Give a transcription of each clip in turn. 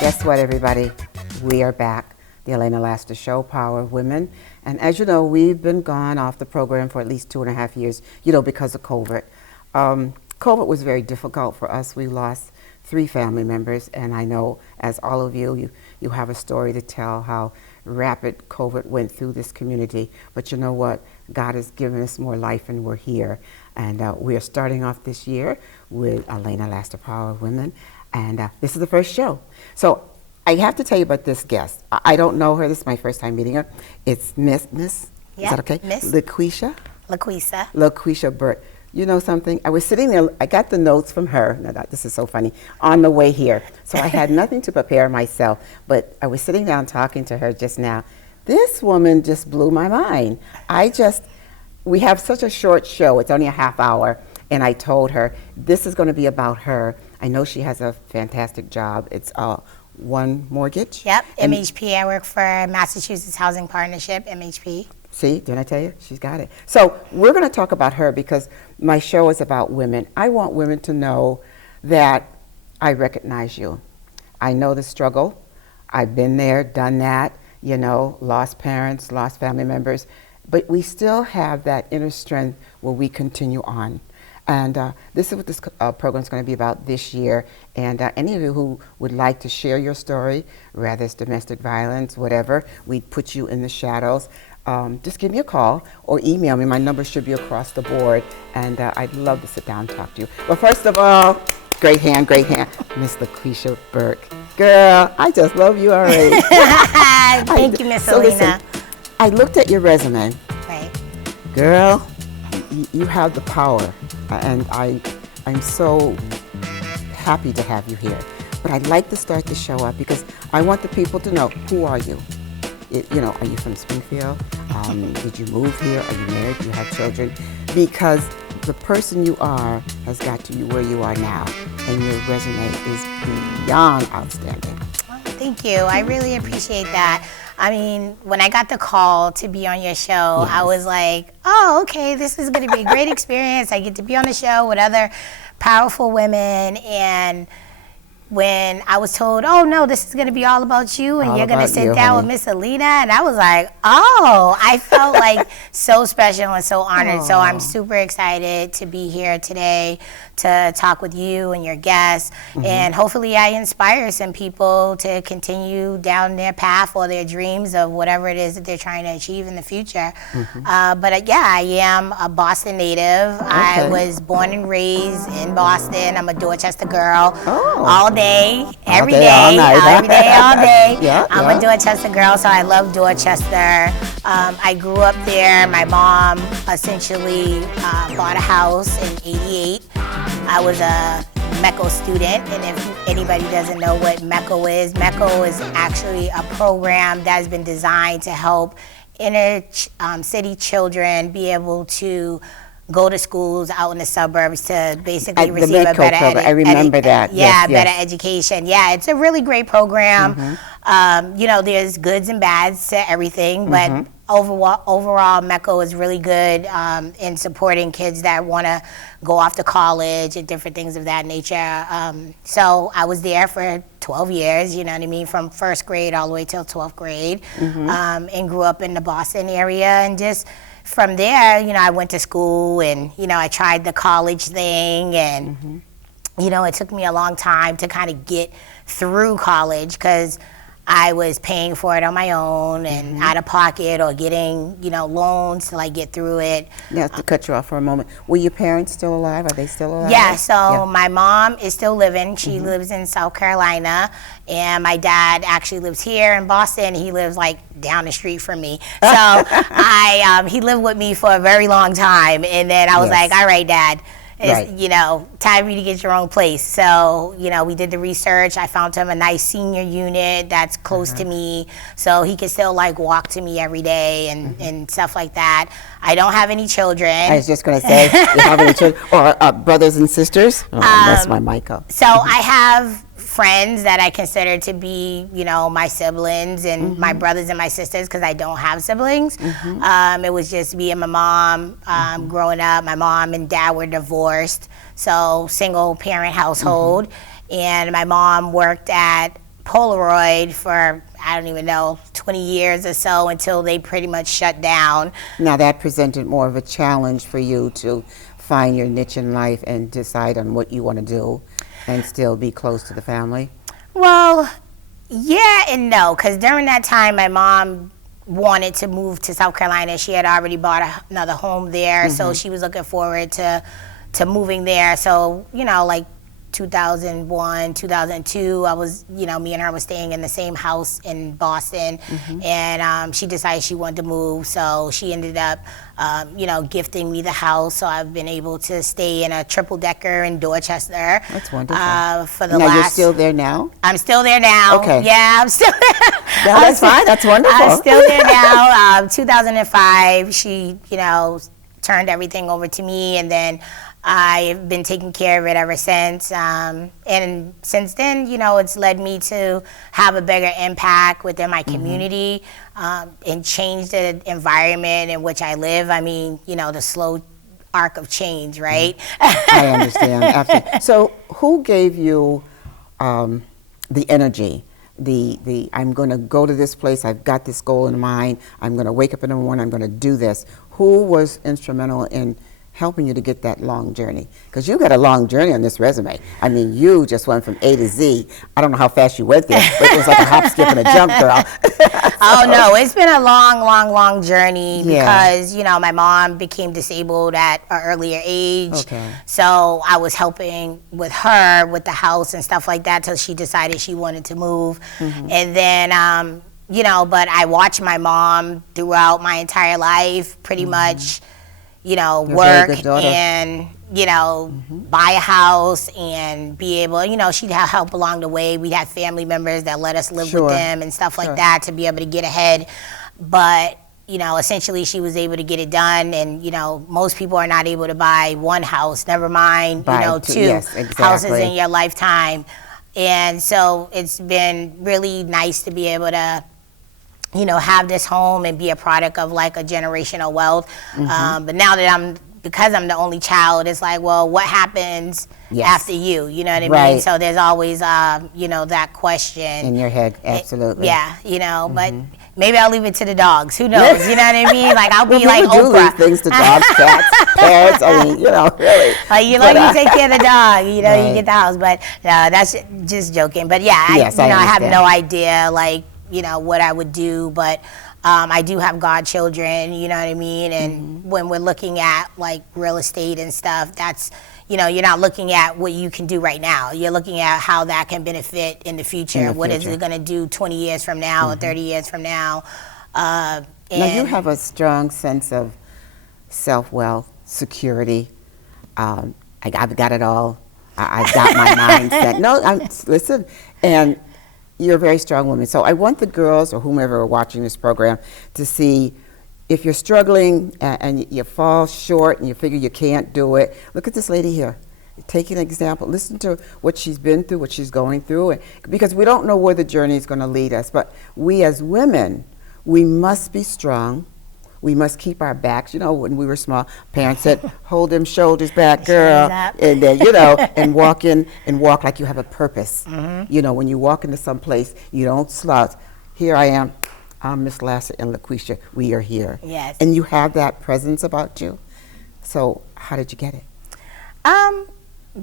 Guess what, everybody? We are back. The Elena Laster Show, Power of Women. And as you know, we've been gone off the program for at least 2.5 years, because of COVID. COVID was very difficult for us. We lost 3 family members, and I know, as all of you have a story to tell how rapid COVID went through this community. But you know what? God has given us more life, and we're here. And we are starting off this year with Elena Laster, Power of Women. And this is the first show. So I have to tell you about this guest. I don't know her. This is my first time meeting her. It's Miss, is that okay? Miss. LaQuisa? LaQuisa. LaQuisa Burke. You know something? I was sitting there, I got the notes from her, this is so funny, on the way here. So I had nothing to prepare myself, but I was sitting down talking to her just now. This woman just blew my mind. We have such a short show, it's only a half hour, and I told her, this is gonna be about her. I know she has a fantastic job. It's One Mortgage. Yep, MHP. I work for Massachusetts Housing Partnership, MHP. See, didn't I tell you? She's got it. So we're going to talk about her because my show is about women. I want women to know that I recognize you. I know the struggle. I've been there, done that, lost parents, lost family members, but we still have that inner strength where we continue on. And this is what this program is going to be about this year. And any of you who would like to share your story, whether it's domestic violence, whatever, we put you in the shadows. Just give me a call or email me. My number should be across the board. And I'd love to sit down and talk to you. But first of all, great hand, Miss LaQuisa Burke. Girl, I just love you already. Thank you, Miss Elena. Listen, I looked at your resume. Right. Girl, you have the power. And I'm so happy to have you here. But I'd like to start the show up because I want the people to know, who are you? Are you from Springfield? Did you move here? Are you married? Do you have children? Because the person you are has got you where you are now. And your resume is beyond outstanding. Thank you. I really appreciate that. I mean, when I got the call to be on your show, yes. I was like, oh, okay, this is going to be a great experience. I get to be on the show with other powerful women. And when I was told, oh, no, this is going to be all about you and you're going to sit down with Miss Elena, and I was like, oh, I felt like so special and so honored. Aww. So I'm super excited to be here today to talk with you and your guests. Mm-hmm. And hopefully I inspire some people to continue down their path or their dreams of whatever it is that they're trying to achieve in the future. Mm-hmm. But yeah, I am a Boston native. Okay. I was born and raised in Boston. I'm a Dorchester girl. Oh. All day, every day, all day. Yeah, I'm a Dorchester girl, so I love Dorchester. I grew up there. My mom essentially bought a house in '88. I was a MECO student, and if anybody doesn't know what MECO is actually a program that has been designed to help inner city children be able to go to schools out in the suburbs to basically receive a better I remember that. Yeah, yes, better education. Yeah, it's a really great program. Mm-hmm. There's goods and bads to everything, but mm-hmm. Overall, MECO is really good in supporting kids that want to go off to college and different things of that nature. So I was there for 12 years, you know what I mean, from first grade all the way till 12th grade, mm-hmm. And grew up in the Boston area. And just from there, I went to school and, I tried the college thing. And, mm-hmm. It took me a long time to kind of get through college because I was paying for it on my own and out of pocket, or getting, loans to like get through it. Now, to cut you off for a moment, were your parents still alive? Are they still alive? Yeah, so my mom is still living. She lives in South Carolina, and my dad actually lives here in Boston. He lives like down the street from me. So he lived with me for a very long time, and then I was like, all right, Dad, it's, time for you to get your own place. So, we did the research. I found him a nice senior unit that's close to me, so he could still like walk to me every day and stuff like that. I don't have any children. I was just going to say, you have any children or brothers and sisters? Oh, that's my mic up. So I have friends that I consider to be, my siblings and my brothers and my sisters, because I don't have siblings. It was just me and my mom growing up. My mom and dad were divorced, so single parent household. And my mom worked at Polaroid for, I don't even know, 20 years or so, until they pretty much shut down. Now that presented more of a challenge for you to find your niche in life and decide on what you want to do and still be close to the family? Well, yeah and no, because during that time, my mom wanted to move to South Carolina. She had already bought another home there, so she was looking forward to moving there. So, like 2001, 2002, I was, me and her was staying in the same house in Boston, and she decided she wanted to move, so she ended up, gifting me the house. So I've been able to stay in a triple-decker in Dorchester. That's wonderful. For the Now you're still there now? I'm still there now. Okay. Yeah, I'm still there. No, that's fine. That's wonderful. I'm still there now. 2005, she, turned everything over to me, and then I've been taking care of it ever since. And since then, it's led me to have a bigger impact within my community, and change the environment in which I live. I mean, the slow arc of change, right? I understand, absolutely. So who gave you the energy, the I'm going to go to this place, I've got this goal in mind, I'm going to wake up in the morning, I'm going to do this? Who was instrumental in helping you to get that long journey? Because you got a long journey on this resume. I mean, you just went from A to Z. I don't know how fast you went there, but it was like a hop, skip, and a jump, girl. Oh, no, it's been a long journey because, my mom became disabled at an earlier age. Okay. So I was helping with her with the house and stuff like that till she decided she wanted to move. And then, but I watched my mom throughout my entire life pretty much, work and, buy a house and be able, she'd have help along the way. We'd have family members that let us live with them and stuff like that to be able to get ahead. But, essentially she was able to get it done. And, most people are not able to buy one house, never mind, two houses in your lifetime. And so it's been really nice to be able to, have this home and be a product of like a generational wealth. But now that because I'm the only child, it's like, well, what happens after you? You know what I mean? So there's always, that question in your head. Absolutely. But maybe I'll leave it to the dogs. Who knows? You know what I mean? Like I'll be like Oprah. Do leave things to dogs, cats, parrots. I mean, really. Like you take care of the dog. You get the house. But no, that's just joking. But yeah, I have no idea. Like. What I would do, but I do have godchildren, you know what I mean? And when we're looking at like real estate and stuff, that's, you're not looking at what you can do right now. You're looking at how that can benefit in the future. What is it going to do 20 years from now or 30 years from now? Now you have a strong sense of self-wealth, security. I've got it all. I've got my mindset. No, listen, and you're a very strong woman. So I want the girls or whomever are watching this program to see if you're struggling and you fall short and you figure you can't do it. Look at this lady here. Take an example. Listen to what she's been through, what she's going through. Because we don't know where the journey is going to lead us. But we as women, we must be strong. We must keep our backs. When we were small, parents said, hold them shoulders back, girl. And then, and walk like you have a purpose. When you walk into some place, you don't slouch. Here I am. I'm Miss Lasser and LaQuisa. We are here. Yes. And you have that presence about you. So how did you get it?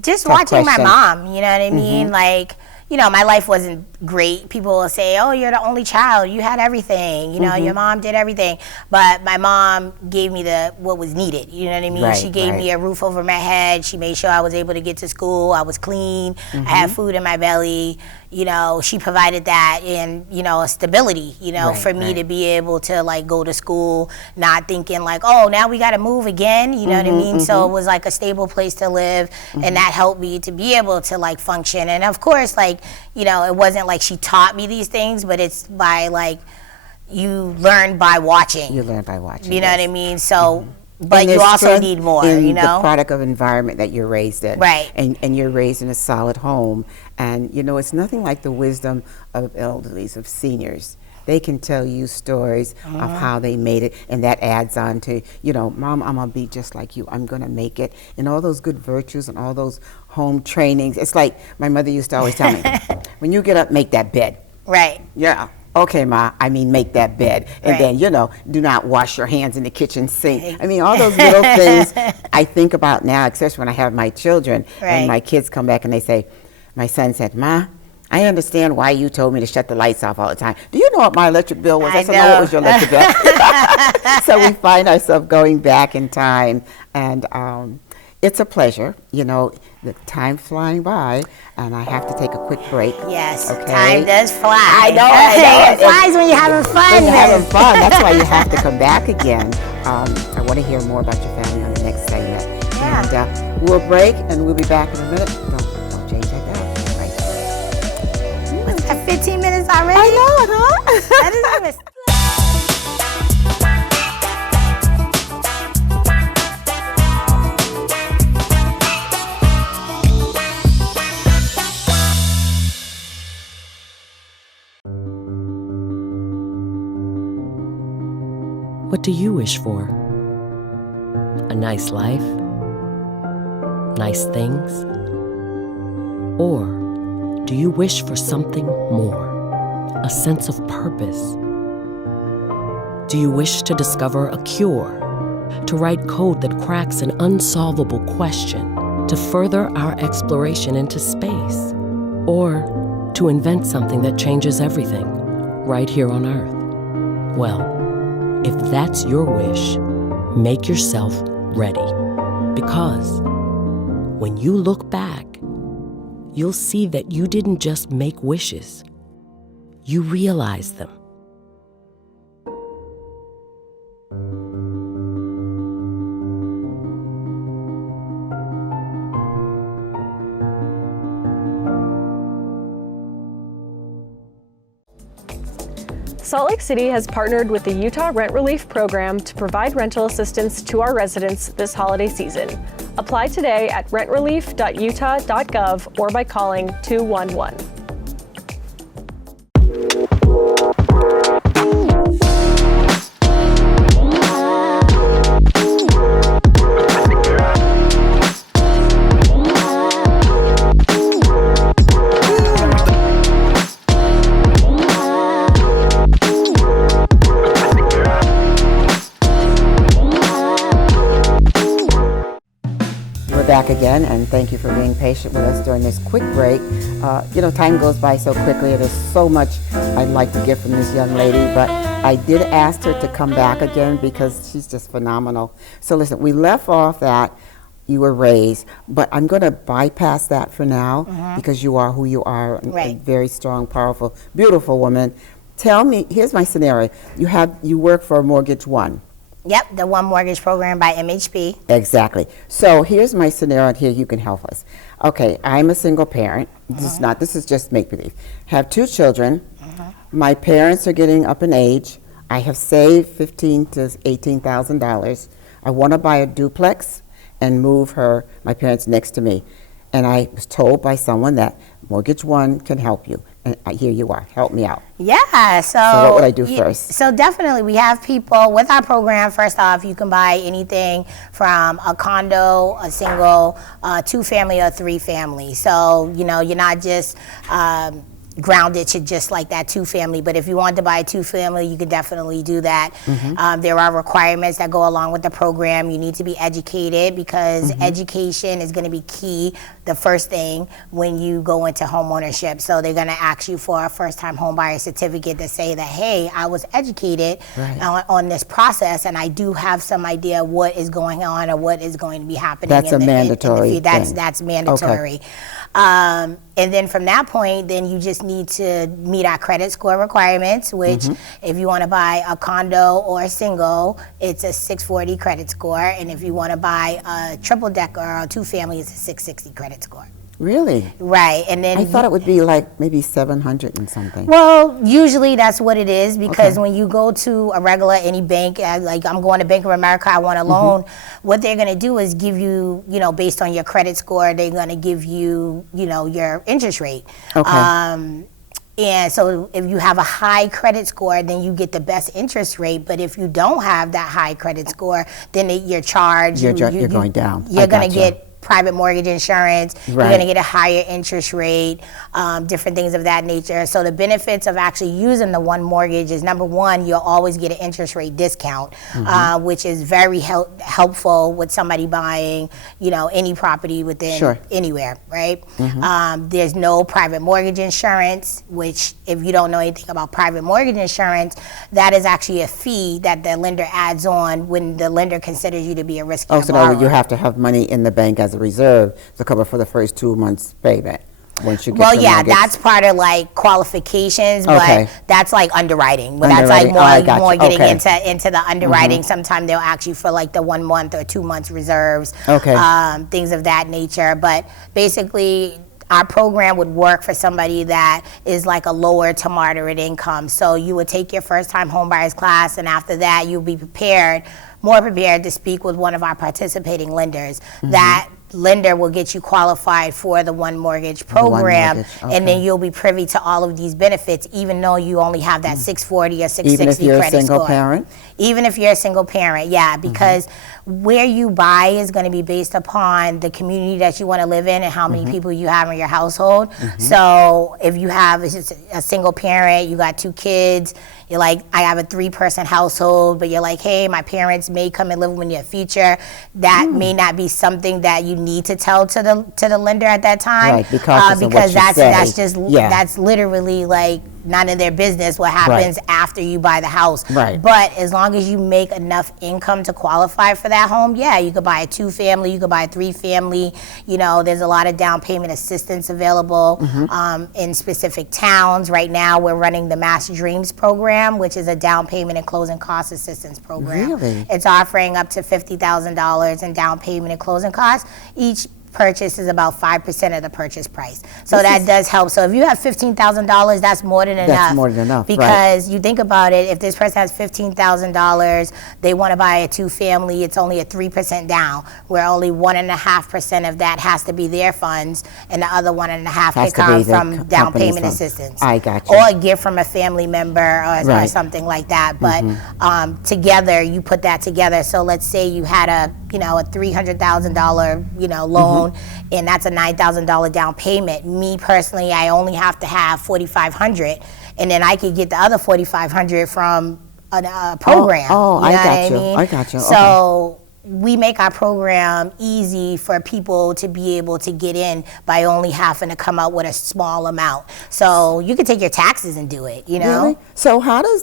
Just watching my mom, you know what I mean? Like, you know, my life wasn't great. People will say, oh, you're the only child. You had everything. You know, your mom did everything. But my mom gave me what was needed. You know what I mean? Right, she gave me a roof over my head. She made sure I was able to get to school. I was clean. I had food in my belly. You know, she provided that and, you know, a stability, you know, for me to be able to, like, go to school, not thinking, like, oh, now we got to move again. You know what I mean? So it was, like, a stable place to live. And that helped me to be able to, like, function. And, of course, like, you know, it wasn't like she taught me these things, but it's by, like, you learn by watching. You learn by watching. You know what I mean? So... But you also need more, you know? The product of environment that you're raised in. Right. And you're raised in a solid home. And, you know, it's nothing like the wisdom of elderlies, of seniors. They can tell you stories of how they made it, and that adds on to, you know, Mom, I'm going to be just like you. I'm going to make it. And all those good virtues and all those home trainings. It's like my mother used to always tell me, when you get up, make that bed. Right. Yeah. Okay, Ma, I mean, make that bed. And then, you know, do not wash your hands in the kitchen sink. I mean, all those little things I think about now, especially when I have my children. And my kids come back and they say, my son said, Ma, I understand why you told me to shut the lights off all the time. Do you know what my electric bill was? I said, no, what was your electric bill? So we find ourselves going back in time. And it's a pleasure, you know, the time flying by, and I have to take a quick break. Yes, okay? Time does fly. I know. It flies when you're having fun. When you're having fun, that's why you have to come back again. I want to hear more about your family on the next segment. And we'll break, and we'll be back in a minute. Don't change that down. Right. Was that 15 minutes already? I know, huh? That is What do you wish for? A nice life? Nice things? Or do you wish for something more? A sense of purpose? Do you wish to discover a cure? To write code that cracks an unsolvable question? To further our exploration into space? Or to invent something that changes everything right here on Earth? Well, if that's your wish, make yourself ready. Because when you look back, you'll see that you didn't just make wishes, you realized them. Salt Lake City has partnered with the Utah Rent Relief Program to provide rental assistance to our residents this holiday season. Apply today at rentrelief.utah.gov or by calling 211. Back again, and thank you for being patient with us during this quick break. You know, time goes by so quickly. There's so much I'd like to get from this young lady, but I did ask her to come back again because she's just phenomenal. So listen, we left off that you were raised, but I'm going to bypass that for now because you are who you are, a very strong, powerful, beautiful woman. Tell me, here's my scenario. You work for Mortgage One. Yep, the One Mortgage Program by MHP. Exactly. So here's my scenario, and here you can help us. Okay, I'm a single parent. This is just make-believe. Have 2 children. My parents are getting up in age. I have saved $15,000 to $18,000. I want to buy a duplex and move my parents next to me. And I was told by someone that Mortgage One can help you. And here you are. Help me out. Yeah. So what would I do first? So definitely we have people with our program. First off, you can buy anything from a condo, a single, 2-family, or 3-family. So, you know, you're not just ground it to just like that 2-family. But if you want to buy a 2-family, you can definitely do that. There are requirements that go along with the program. You need to be educated, because education is going to be key, the first thing, when you go into home ownership. So they're going to ask you for a first-time home buyer certificate to say that, hey, I was educated on this process, and I do have some idea what is going on or what is going to be happening. That's a mandatory thing. That's mandatory. Okay. And then from that point, then you just need to meet our credit score requirements, which if you want to buy a condo or a single, it's a 640 credit score. And if you want to buy a triple decker or a 2-family, it's a 660 credit score. Really? Right. And then I thought it would be like maybe 700 and something. Well, usually that's what it is, because when you go to a regular, any bank, like I'm going to Bank of America, I want a loan, what they're going to do is give you, based on your credit score, they're going to give you, your interest rate. Okay. And so if you have a high credit score, then you get the best interest rate. But if you don't have that high credit score, then you're charged. You're going down. You're going to get private mortgage insurance, you're going to get a higher interest rate, different things of that nature. So the benefits of actually using the one mortgage is, number one, you'll always get an interest rate discount, which is very helpful with somebody buying, any property within anywhere, right? There's no private mortgage insurance, which if you don't know anything about private mortgage insurance, that is actually a fee that the lender adds on when the lender considers you to be a riskier borrower. So now you have to have money in the bank as a reserve to cover for the first 2 months payment. Once you get that's part of like qualifications, but that's like underwriting. That's like more getting into the underwriting. Sometimes they'll ask you for like the 1 month or 2 months reserves, things of that nature. But basically, our program would work for somebody that is like a lower to moderate income. So you would take your first time homebuyers class, and after that you'll be more prepared to speak with one of our participating lenders. That lender will get you qualified for the one mortgage program, and then you'll be privy to all of these benefits, even though you only have that 640 or 660 even if you're credit a single score. Parent? Even if you're a single parent, because where you buy is going to be based upon the community that you want to live in and how many people you have in your household. So if you have a single parent, you got 2 kids, you're like, I have a 3-person household, but you're like, hey, my parents may come and live with me in the future. That may not be something that you need to tell to the lender at that time, right? Because that's literally like none of their business what happens after you buy the house. Right. But as long as you make enough income to qualify for that home, you could buy a 2-family, you could buy a 3-family. There's a lot of down payment assistance available in specific towns. Right now, we're running the Mass Dreams program, which is a down payment and closing cost assistance program. Really? It's offering up to $50,000 in down payment and closing costs. Each purchase is about 5% of the purchase price. So that does help. So if you have $15,000, that's more than enough. That's more than enough, because you think about it, if this person has $15,000, they want to buy a 2-family, it's only a 3% down, where only 1.5% of that has to be their funds, and the other 1.5% can come from down payment assistance. I got you. Or a gift from a family member or something like that. But together, you put that together. So let's say you had a $300,000 loan, and that's a $9,000 down payment. Me personally, I only have to have $4,500, and then I could get the other $4,500 from a program. I got you. So we make our program easy for people to be able to get in by only having to come out with a small amount. So you can take your taxes and do it. Really? So how do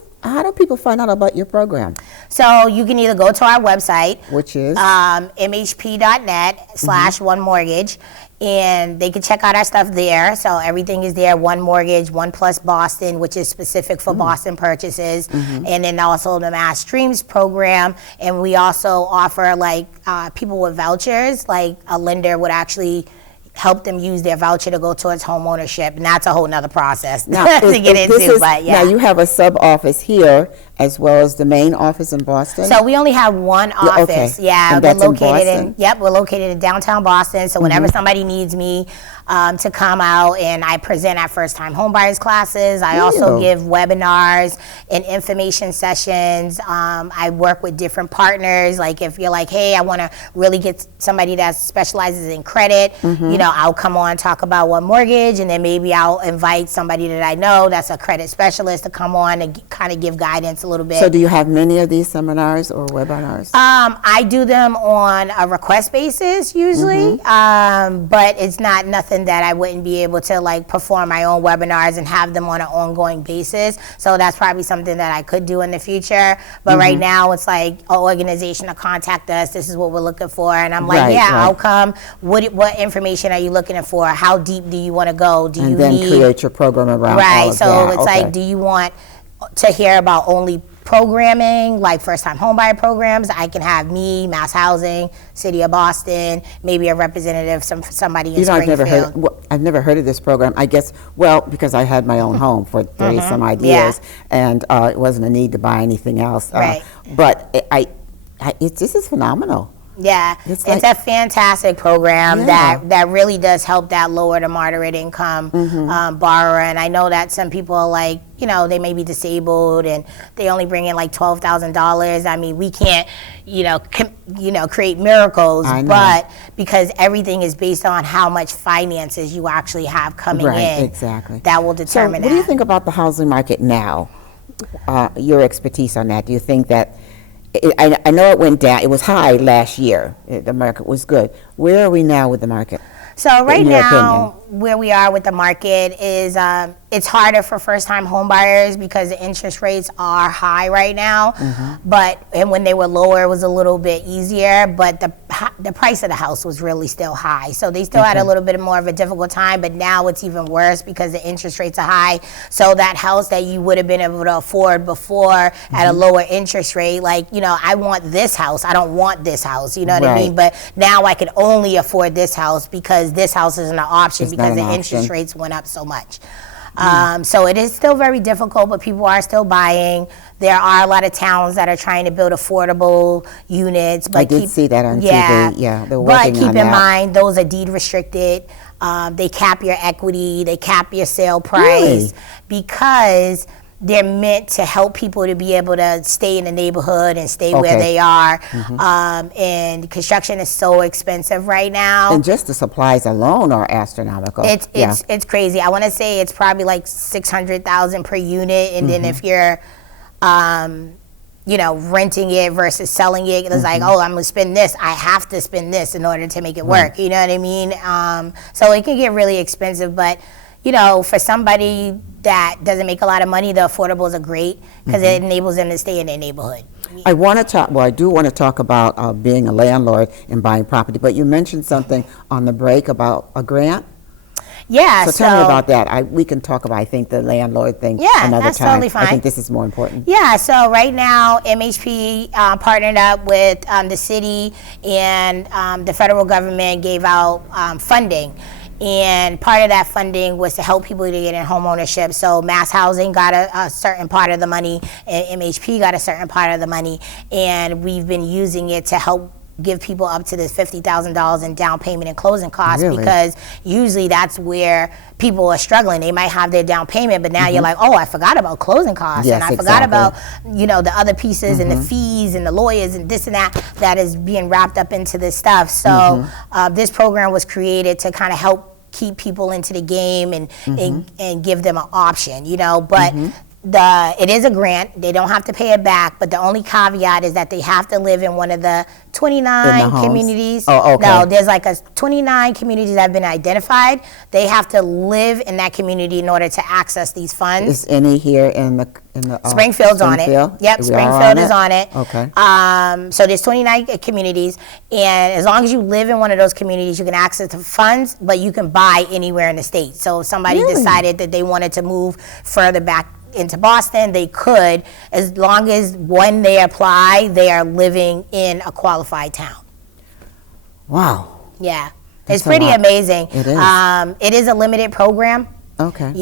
people find out about your program? So you can either go to our website, which is mhp.net/OneMortgage, and they can check out our stuff there. So everything is there. One Mortgage, One Plus Boston, which is specific for Boston purchases, and then also the Mass Dreams program. And we also offer like people with vouchers, like a lender would actually help them use their voucher to go towards home ownership, and that's a whole nother process to get into. Now you have a sub office here as well as the main office in Boston? So we only have one office. Okay. Yeah, And we're that's in located Boston? we're located in downtown Boston. So whenever somebody needs me to come out, and I present at first-time homebuyers classes. I also Ew. give webinars and information sessions. I work with different partners. Like if you're like, hey, I want to really get somebody that specializes in credit, you know, I'll come on, talk about what mortgage, and then maybe I'll invite somebody that I know that's a credit specialist to come on and kind of give guidance a little bit. So do you have many of these seminars or webinars? I do them on a request basis usually, but it's not nothing that I wouldn't be able to like perform my own webinars and have them on an ongoing basis. So that's probably something that I could do in the future. But right now it's like an organization to contact us. This is what we're looking for, and I'm like, Right, I'll right. come. What information are you looking for? How deep do you want to go? Do you And then need create your program around all right? of So that. it's Okay. like, do you want to hear about only programming, like first-time homebuyer programs? I can have me, Mass Housing, City of Boston, maybe a representative, somebody in You know, Springfield. I've never heard of this program. I guess, well, because I had my own home for 30 some odd Yeah. years, and it wasn't a need to buy anything else. Right. But this is phenomenal. Yeah, It's it's like- a fantastic program Yeah. that really does help that lower to moderate income borrower. And I know that some people are like, you know, they may be disabled and they only bring in like $12,000. I mean, we can't, create miracles, I know. but because everything is based on how much finances you actually have coming Right, in, exactly. that will So determine what do you that. think about the housing market now? Your expertise on that. Do you think that, I know it went down, it was high last year, the market was good. Where are we now with the market? So right in your now, where we are with the market is it's harder for first-time home buyers because the interest rates are high right now. And when they were lower, it was a little bit easier. But the price of the house was really still high, so they still had a little bit more of a difficult time. But now it's even worse because the interest rates are high. So that house that you would have been able to afford before at a lower interest rate, like I want this house, I don't want this house. You know what I Right. mean? But now I can only afford this house because this house isn't an option It's because not the an interest option. rates went up so much. So it is still very difficult, but people are still buying. There are a lot of towns that are trying to build affordable units. But I did see that on yeah, TV. Yeah, they're but working keep on in that. mind, those are deed restricted. They cap your equity. They cap your sale price Really? because they're meant to help people to be able to stay in the neighborhood and stay where Okay. they are. And construction is so expensive right now. And just the supplies alone are astronomical. It's crazy. I want to say it's probably like $600,000 per unit, and then if you're, renting it versus selling it, it's like, oh, I'm gonna spend this. I have to spend this in order to make it work. You know what I mean? So it can get really expensive, but for somebody that doesn't make a lot of money, the affordables are great because it enables them to stay in their neighborhood. I want to talk. Well, I do want to talk about being a landlord and buying property. But you mentioned something on the break about a grant. Yeah. So tell me about that. We can talk about, I think, the landlord thing Yeah, another that's time. totally fine. I think this is more important. Yeah, so right now, MHP partnered up with the city, and the federal government gave out funding. And part of that funding was to help people to get in home ownership. So Mass Housing got a certain part of the money, and MHP got a certain part of the money. And we've been using it to help give people up to this $50,000 in down payment and closing costs, Really? because usually that's where people are struggling. They might have their down payment, but now you're like, oh, I forgot about closing costs, Yes, and I forgot exactly. about the other pieces and the fees and the lawyers and this and that is being wrapped up into this stuff. So this program was created to kind of help keep people into the game and give them an option, but it is a grant. They don't have to pay it back, but the only caveat is that they have to live in one of the 29 homes? communities. Oh, okay. No, there's like 29 communities that have been identified. They have to live in that community in order to access these funds. Is any here in the Springfield's on it. Springfield? Yep, We are Springfield is on it. Okay. So there's 29 communities, and as long as you live in one of those communities, you can access the funds, but you can buy anywhere in the state. So if somebody Really? decided that they wanted to move further back into Boston, they could, as long as when they apply, they are living in a qualified town. Wow. Yeah. That's It's pretty a lot. amazing. It is. It is a limited program. Okay.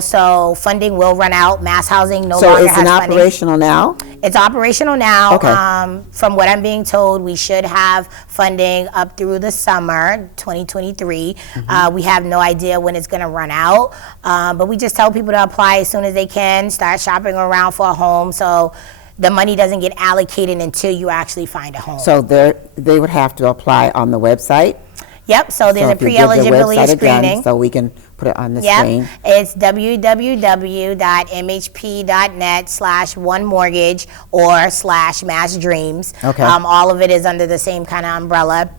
So funding will run out. Mass Housing no So longer it's has an funding. operational now? It's operational now. Okay. From what I'm being told, we should have funding up through the summer 2023. We have no idea when it's going to run out, but we just tell people to apply as soon as they can, start shopping around for a home, so the money doesn't get allocated until you actually find a home. So they would have to apply on the website? Yep, so there's a if you give the pre-eligibility website again, screening. so we can put it on the Yep, screen. it's www.mhp.net/onemortgage or /massdreams. Okay. All of it is under the same kind of umbrella.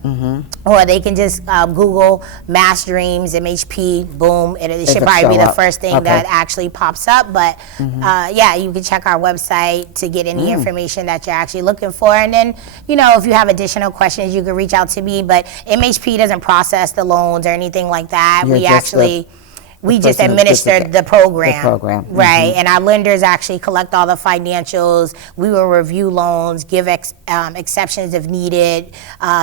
Or they can just Google Mass Dreams, MHP, boom. It should It'll probably be show the up. first thing Okay. that actually pops up. But yeah, you can check our website to get any information that you're actually looking for. And then, if you have additional questions, you can reach out to me. But MHP doesn't process the loans or anything like that. You're We just actually... We just person who gets administer the program. the program. Right, and our lenders actually collect all the financials. We will review loans, give exceptions if needed,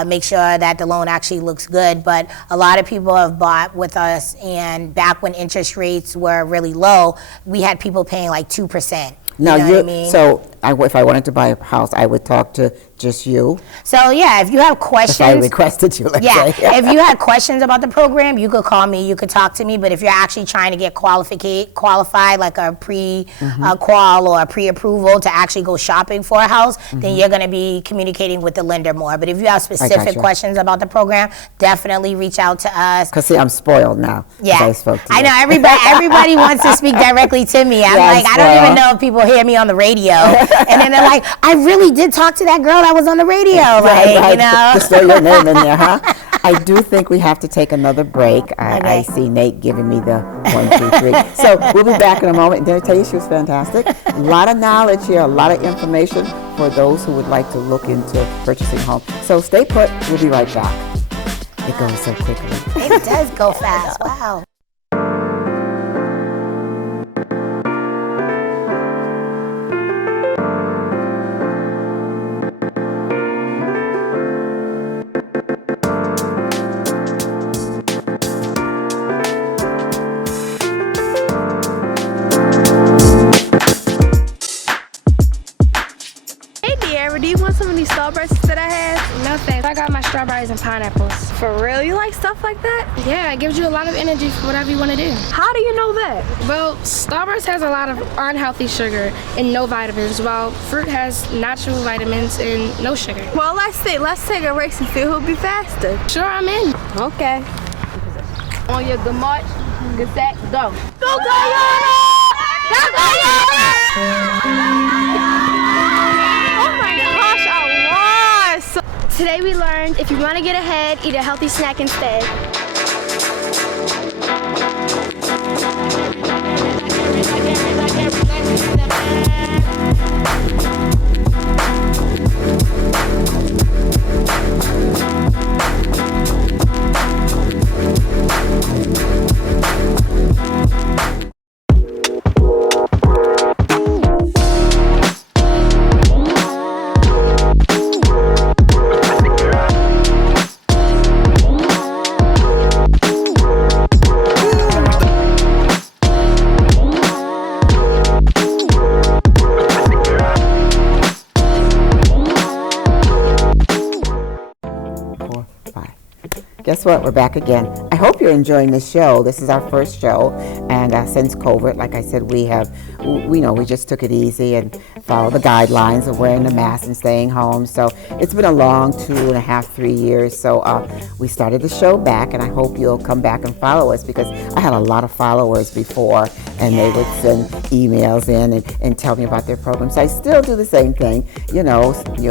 make sure that the loan actually looks good. But a lot of people have bought with us, and back when interest rates were really low, we had people paying like 2%. Now, you know what I mean? so if I wanted to buy a house, I would talk to just you? So yeah, if you have questions, If I requested you, let's yeah, say. if you had questions about the program, you could call me, you could talk to me. But if you're actually trying to get qualified, like a pre-qual or a pre-approval to actually go shopping for a house, then you're going to be communicating with the lender more. But if you have specific you. questions about the program, definitely reach out to us. Because see, I'm spoiled now. 'Cause Yeah, I spoke to I you. know everybody wants to speak directly to me. I'm Yeah, like, I don't even know if people hear me on the radio, and then they're like, I really did talk to that girl that was on the radio, Right. Just throw your name in there, huh? I do think we have to take another break. I Okay. see Nate giving me the 1, 2, 3. So we'll be back in a moment. Did I tell you she was fantastic? A lot of knowledge here, a lot of information for those who would like to look into purchasing a home. So stay put. We'll be right back. It goes so quickly. It does go fast. Wow. Do you want some of these strawberries that I have? No thanks, I got my strawberries and pineapples. For real? You like stuff like that? Yeah, it gives you a lot of energy for whatever you want to do. How do you know that? Well, strawberries has a lot of unhealthy sugar and no vitamins, while fruit has natural vitamins and no sugar. Well, let's see. Let's take a race and see who'll be faster. Sure, I'm in. Okay. On your good march, good set, go. Go, Guyana! Go, Guyana! Oh my gosh, I lost! Today we learned if you want to get ahead, eat a healthy snack instead. Guess what? We're back again. I hope you're enjoying this show. This is our first show, and since COVID, like I said, we just took it easy and followed the guidelines of wearing the mask and staying home. So it's been a long 2.5, 3 years. So we started the show back, and I hope you'll come back and follow us, because I had a lot of followers before, and they would send emails in and tell me about their programs. So I still do the same thing. Your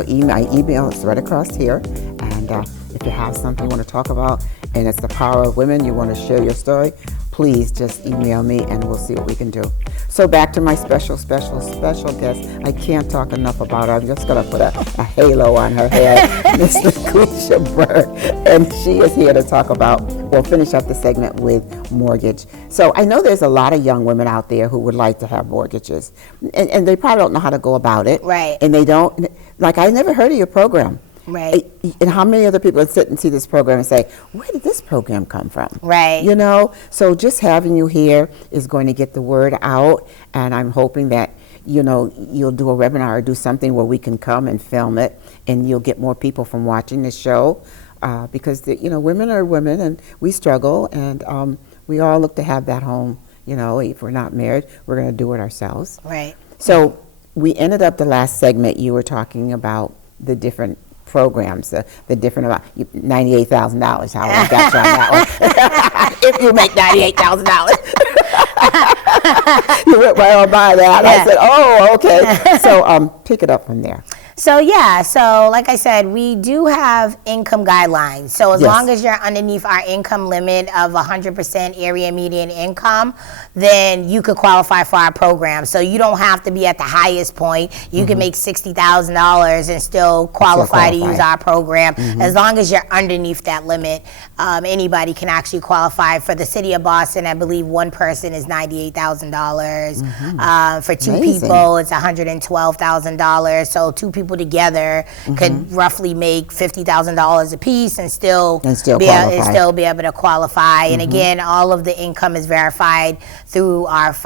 email is right across here, and if you have something you want to talk about and it's the power of women, you want to share your story, please just email me and we'll see what we can do. So back to my special guest. I can't talk enough about her. I'm just going to put a halo on her head, Miss LaQuisa Burke. And she is here to talk about, we'll finish up the segment with mortgage. So I know there's a lot of young women out there who would like to have mortgages. And they probably don't know how to go about it. Right. And they don't, like, I never heard of your program. Right. And how many other people would sit and see this program and say, where did this program come from? Right. So just having you here is going to get the word out, and I'm hoping that you'll do a webinar or do something where we can come and film it, and you'll get more people from watching the show, because women are women, and we struggle, and we all look to have that home. If we're not married, we're going to do it ourselves. Right. So we ended up the last segment. You were talking about the different programs, the different about $98,000. How I got you on that one? If you make $98,000, you went right on by that. I said, "Oh, okay." So pick it up from there. So like I said, we do have income guidelines. So as long as you're underneath our income limit of 100% area median income, then you could qualify for our program. So you don't have to be at the highest point. You can make $60,000 and still qualify to use our program. As long as you're underneath that limit, anybody can actually qualify. For the city of Boston, I believe one person is $98,000. For two people, it's $112,000. So two people together could roughly make $50,000 a piece and still be able to qualify. And again, all of the income is verified through our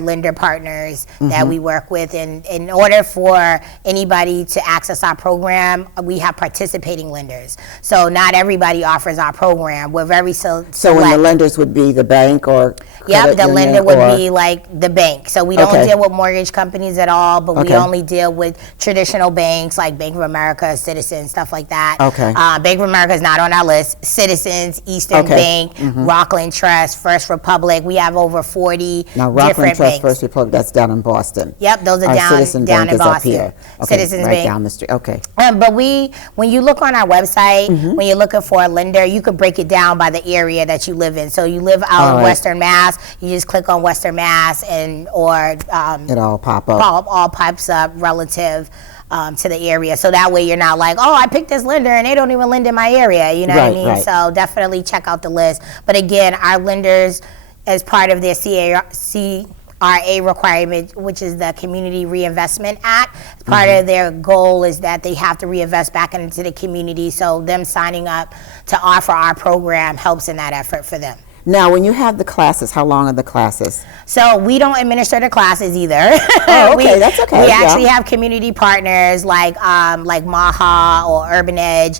lender partners that we work with. And in order for anybody to access our program, we have participating lenders. So not everybody offers our program. We're very select. So when the lenders would be the bank or the lender would be like the bank. So we don't deal with mortgage companies at all, but we only deal with traditional banks like Bank of America, Citizens, stuff like that. Bank of America is not on our list. Citizens, Eastern Bank, Rockland Trust, First Republic. We have over 40 now, Rockland different Trust, banks. First Republic, that's down in Boston. Yep, those are Citizen down Bank in is Boston. Up here. Citizens right Bank. down the street. But when you look on our website, when you're looking for a lender, you can break it down by the area that you live in. So you live out in Western Mass, you just click on Western Mass, it all pops up relative to the area. So that way you're not like, oh, I picked this lender and they don't even lend in my area. You know what I mean? Right. So definitely check out the list. But again, our lenders, as part of their CRA requirement, which is the Community Reinvestment Act, part of their goal is that they have to reinvest back into the community. So them signing up to offer our program helps in that effort for them. Now, when you have the classes, how long are the classes? So we don't administer the classes either. Oh, okay, that's okay. We actually have community partners like Maha or Urban Edge,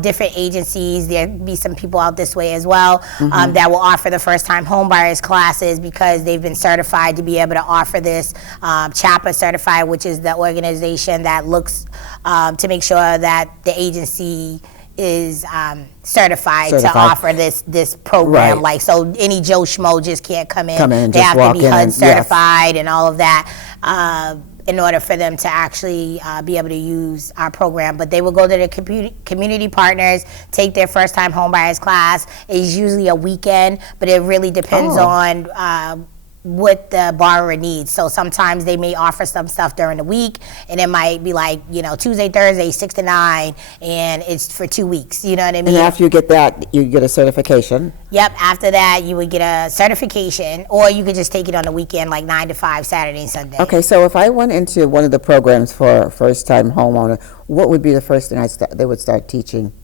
different agencies. There'll be some people out this way as well that will offer the first-time homebuyers classes because they've been certified to be able to offer this. CHAPA certified, which is the organization that looks to make sure that the agency is certified to offer this program. Right. Like, so any Joe Schmo just can't come in. And they just have to be HUD certified yes. and all of that in order for them to actually be able to use our program. But they will go to the community partners, take their first time homebuyers class. It's usually a weekend, but it really depends on what the borrower needs. So sometimes they may offer some stuff during the week, and it might be like, Tuesday, Thursday, 6 to 9, and it's for 2 weeks. You know what I mean? And after you get that, you get a certification? Yep. After that, you would get a certification, or you could just take it on the weekend, like 9 to 5, Saturday and Sunday. Okay, so if I went into one of the programs for a first-time homeowner, what would be the first thing they would start teaching?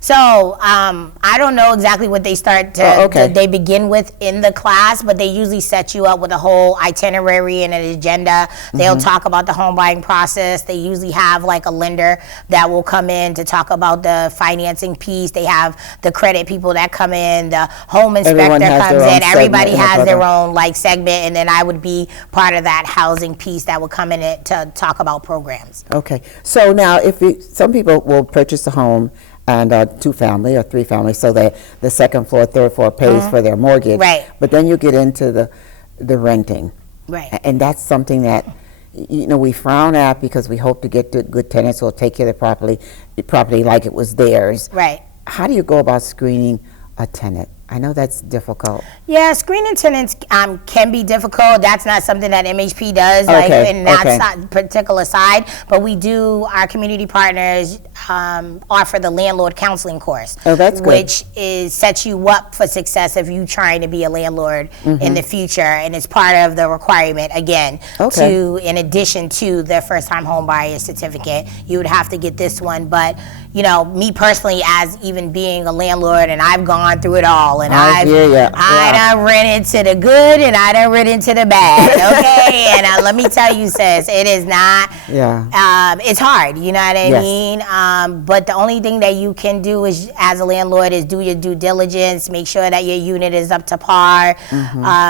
So I don't know exactly what they they begin with in the class, but they usually set you up with a whole itinerary and an agenda. They'll talk about the home buying process. They usually have like a lender that will come in to talk about the financing piece. They have the credit people that come in, the home inspector comes in. Everybody has their own like segment, and then I would be part of that housing piece that would come in to talk about programs. Okay, so now some people will purchase a home and 2-family or 3-family, so the second floor, third floor pays for their mortgage. Right. But then you get into the renting. Right. And that's something that we frown at because we hope to get good tenants who will take care of the property like it was theirs. Right. How do you go about screening a tenant? I know that's difficult. Yeah, screening tenants can be difficult. That's not something that MHP does, in that particular side. But we do, our community partners offer the landlord counseling course. Oh, that's good. Which sets you up for success if you're trying to be a landlord in the future. And it's part of the requirement, again, in addition to the first-time home buyer certificate, you would have to get this one. But, me personally, as even being a landlord, and I've gone through it all, all, and I done rented to the good, and I done rented to the bad. Okay, and let me tell you, sis, it is not. Yeah. It's hard. You know what I mean? But the only thing that you can do is, as a landlord, is do your due diligence. Make sure that your unit is up to par.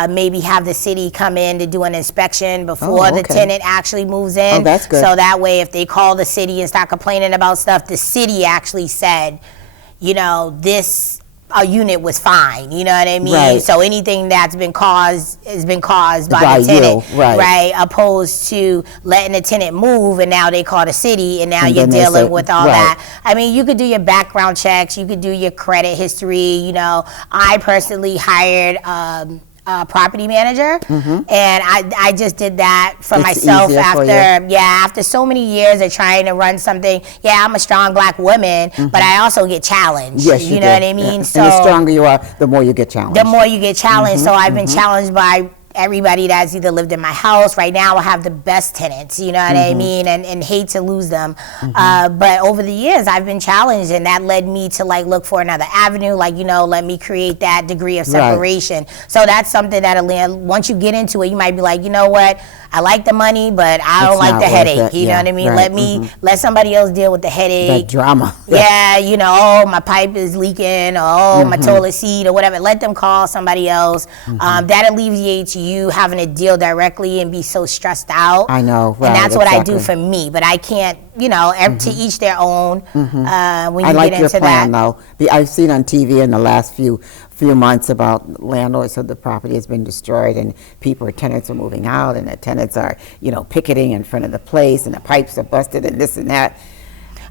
Maybe have the city come in to do an inspection before the tenant actually moves in. Oh, that's good. So that way, if they call the city and start complaining about stuff, the city actually said, you know, this unit was fine. You know what I mean? Right. So anything that's been caused has been caused by the tenant, right? Opposed to letting the tenant move and now they call the city and now you're dealing with all that. I mean, you could do your background checks, you could do your credit history. You know, I personally hired property manager, and I just did that for myself after so many years of trying to run something. Yeah, I'm a strong black woman, but I also get challenged. Yes, you know what I mean? Yeah. So and the stronger you are, the more you get challenged. The more you get challenged. So I've been challenged by everybody that's either lived in my house. Right now I have the best tenants, you know what I mean, and hate to lose them. But over the years I've been challenged, and that led me to like look for another avenue, like, you know, let me create that degree of separation. So that's something that once you get into it, you might be like, you know what, I like the money, but I don't like the headache. You know what I mean? Let me let somebody else deal with the headache. That drama. Yeah, you know, oh, my pipe is leaking, or oh, my toilet seat, or whatever. Let them call somebody else. That alleviates you having to deal directly and be so stressed out. I know, right? And that's what I do for me. But I can't, you know, to each their own. When you I like get your into plan, that. though. I've seen on TV in the last few months about landlords said the property has been destroyed and tenants are moving out, and the tenants are, you know, picketing in front of the place, and the pipes are busted and this and that.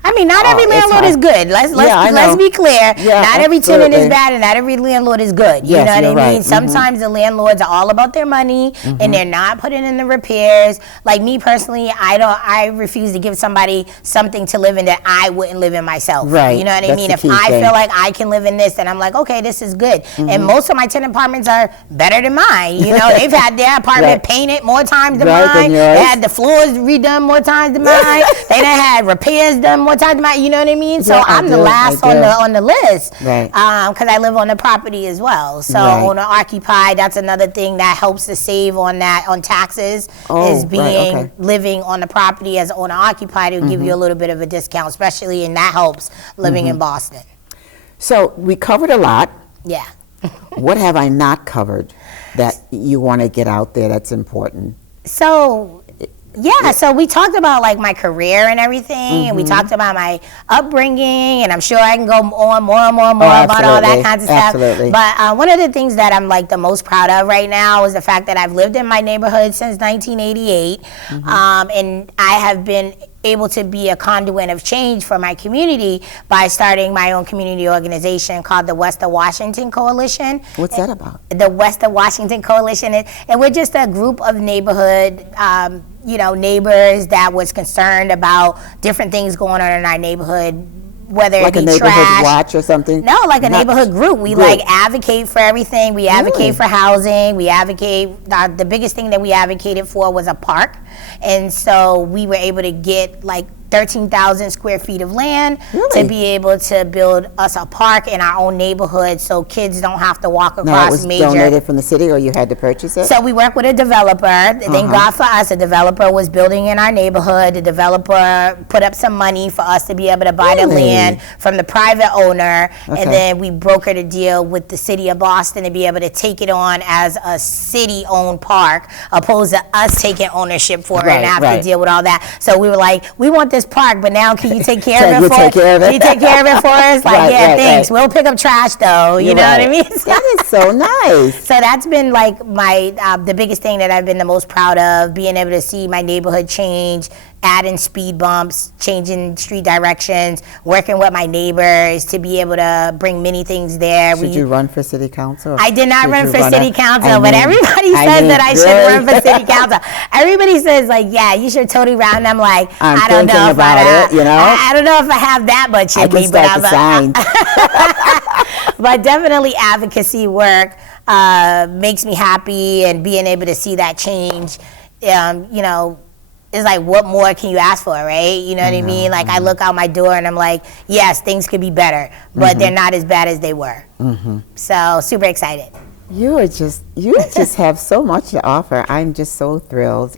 I mean, not every landlord is good. Let's be clear. Yeah, not every tenant is bad, and not every landlord is good. You know what I mean? Right. Sometimes the landlords are all about their money, and they're not putting in the repairs. Like me personally, I refuse to give somebody something to live in that I wouldn't live in myself. Right. You know what I That's mean? the If key I thing. feel like I can live in this, then I'm like, okay, this is good. And most of my tenant apartments are better than mine. You know, they've had their apartment painted more times than mine. They had the floors redone more times than mine. They done had repairs done more times than mine. You know what I mean? So I'm the last on the list, right? Because I live on the property as well. So owner occupied, that's another thing that helps to save on taxes, is being living on the property as owner occupied. It will give you a little bit of a discount, especially, and that helps living in Boston. So we covered a lot. Yeah. What have I not covered that you want to get out there that's important? So so we talked about like my career and everything, and we talked about my upbringing, and I'm sure I can go on more about all that kinds of stuff. But one of the things that I'm like the most proud of right now is the fact that I've lived in my neighborhood since 1988, and I have been able to be a conduit of change for my community by starting my own community organization called the West of Washington Coalition. What's that about? The West of Washington Coalition, and we're just a group of neighborhood neighbors that was concerned about different things going on in our neighborhood, whether like it be a neighborhood trash. watch or something? No, like a neighborhood group. We like advocate for everything. We advocate for housing. We advocate, the biggest thing that we advocated for was a park. And so we were able to get like 13,000 square feet of land to be able to build us a park in our own neighborhood so kids don't have to walk across Now, it was major. donated from the city, or you had to purchase it? So we work with a developer. Thank God for us. A developer was building in our neighborhood. The developer put up some money for us to be able to buy the land from the private owner, and then we brokered a deal with the city of Boston to be able to take it on as a city-owned park, opposed to us taking ownership for it and have to deal with all that. So we were like, we want this park, but now can you take care of it for us? Can you take care of it for us? Like, thanks. We'll pick up trash though. You know what I mean? That is so nice. So that's been like my the biggest thing that I've been the most proud of, being able to see my neighborhood change, adding speed bumps, changing street directions, working with my neighbors to be able to bring many things there. Should you run for city council? I did not run for city council, but everybody says that I should run for city council. Everybody says like, yeah, you should totally run. And I'm like, I don't know if I don't know if I have that much in me, but definitely advocacy work makes me happy, and being able to see that change, it's like, what more can you ask for, right? You know what I mean? Like, I look out my door and I'm like, yes, things could be better, but they're not as bad as they were. So super excited. You just have so much to offer. I'm just so thrilled.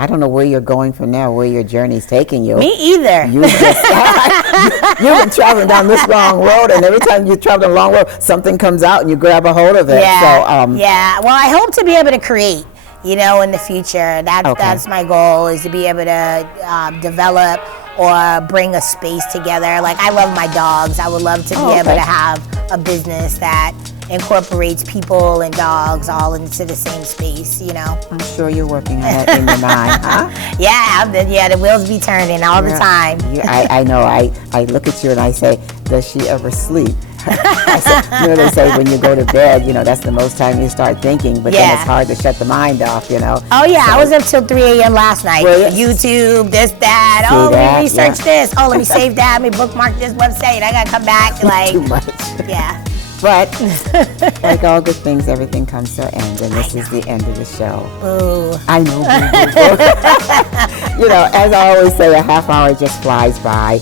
I don't know where you're going from now, where your journey's taking you. Me either. You've been traveling down this long road, and every time you travel a long road, something comes out and you grab a hold of it. Yeah. Yeah. Well, I hope to be able to create, you know, in the future. That's my goal, is to be able to develop or bring a space together. Like, I love my dogs. I would love to be able to have a business that incorporates people and dogs all into the same space, you know. I'm sure you're working on that in your mind, huh? Yeah, the wheels be turning all the time. I know. I look at you and I say, does she ever sleep? I say, you know, they say when you go to bed, you know, that's the most time you start thinking, but then it's hard to shut the mind off, you know. Oh yeah, so, I was up till 3 a.m. last night. YouTube, this, that. Let me research this. Oh, let me save that. Let me bookmark this website. I gotta come back. Like, too much. Yeah. But like all good things, everything comes to an end, and this is the end of the show. Boo. I know. You know, as I always say, a half hour just flies by.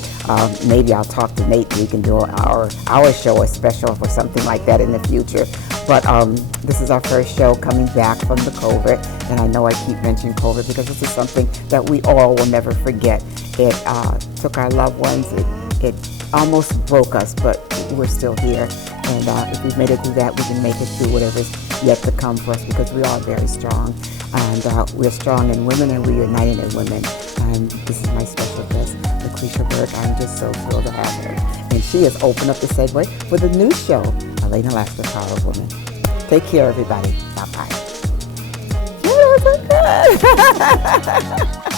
Maybe I'll talk to Nate. We can do our show, a special or something like that in the future. But this is our first show coming back from the COVID, and I know I keep mentioning COVID because this is something that we all will never forget. It took our loved ones. It almost broke us, but we're still here. And if we've made it through that, we can make it through whatever's yet to come for us, because we are very strong. And we're strong in women, and we're united in women. And this is my special guest, LaQuisa Burke. I'm just so thrilled to have her. And she has opened up the segue for the new show, Elena Lasker, Power of Women. Take care, everybody. Bye-bye. Yeah, that was so good.